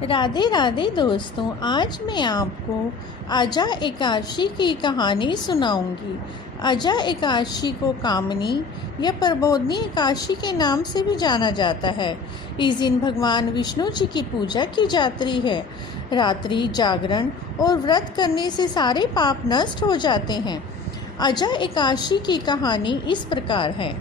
राधे राधे दोस्तों, आज मैं आपको अजा एकादशी की कहानी सुनाऊंगी। अजा एकादशी को कामनी या प्रबोधनी एकादशी के नाम से भी जाना जाता है। इस दिन भगवान विष्णु जी की पूजा की जाती है। रात्रि जागरण और व्रत करने से सारे पाप नष्ट हो जाते हैं। अजा एकादशी की कहानी इस प्रकार है।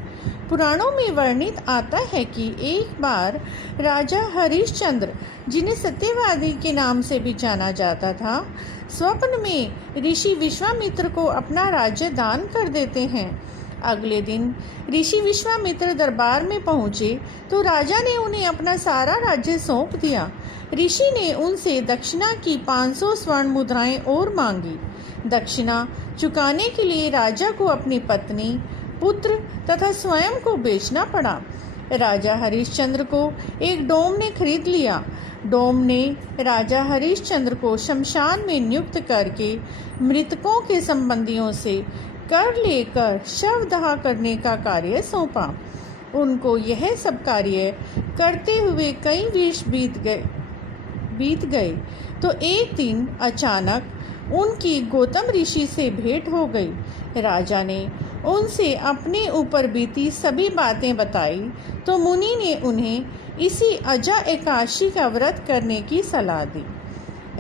पुराणों में वर्णित आता है कि एक बार राजा हरिश्चंद्र, जिन्हें सत्यवादी के नाम से भी जाना जाता था, स्वप्न में ऋषि विश्वामित्र को अपना राज्य दान कर देते हैं। अगले दिन ऋषि विश्वामित्र दरबार में पहुंचे तो राजा ने उन्हें अपना सारा राज्य सौंप दिया। ऋषि ने उनसे दक्षिणा की 500 स्वर्ण मुद्राएं और मांगी। दक्षिणा चुकाने के लिए राजा को अपनी पत्नी, पुत्र तथा स्वयं को बेचना पड़ा। राजा हरिश्चंद्र को एक डोम ने खरीद लिया। डोम ने राजा हरिश्चंद्र को शमशान में नियुक्त करके मृतकों के संबंधियों से कर लेकर शवदाह करने का कार्य सौंपा। उनको यह सब कार्य करते हुए कई वर्ष बीत गए तो एक दिन अचानक उनकी गौतम ऋषि से भेंट हो गई। राजा ने उनसे अपने ऊपर बीती सभी बातें बताई तो मुनि ने उन्हें इसी अजा एकादशी का व्रत करने की सलाह दी।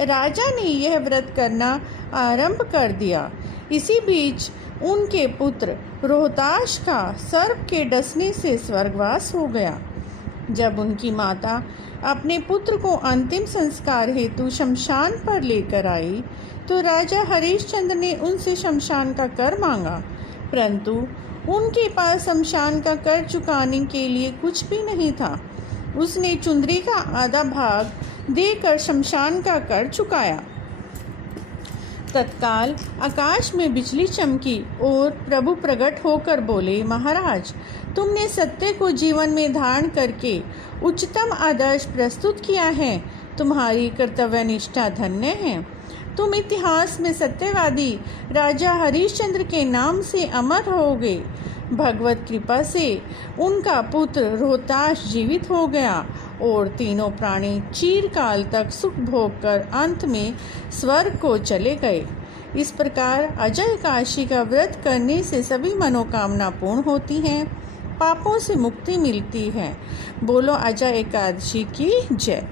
राजा ने यह व्रत करना आरंभ कर दिया। इसी बीच उनके पुत्र रोहताश का सर्प के डसने से स्वर्गवास हो गया। जब उनकी माता अपने पुत्र को अंतिम संस्कार हेतु शमशान पर लेकर आई तो राजा हरिश्चंद्र ने उनसे शमशान का कर मांगा, परंतु उनके पास शमशान का कर चुकाने के लिए कुछ भी नहीं था। उसने चुंदरी का आधा भाग देकर शमशान का कर चुकाया। तत्काल आकाश में बिजली चमकी और प्रभु प्रकट होकर बोले, महाराज, तुमने सत्य को जीवन में धारण करके उच्चतम आदर्श प्रस्तुत किया है। तुम्हारी कर्तव्य निष्ठा धन्य है। तुम इतिहास में सत्यवादी राजा हरिश्चंद्र के नाम से अमर होगे। भगवत कृपा से उनका पुत्र रोहताश जीवित हो गया और तीनों प्राणी चिरकाल तक सुख भोग कर अंत में स्वर्ग को चले गए। इस प्रकार अजा एकादशी का व्रत करने से सभी मनोकामना पूर्ण होती हैं, पापों से मुक्ति मिलती है। बोलो अजा एकादशी की जय।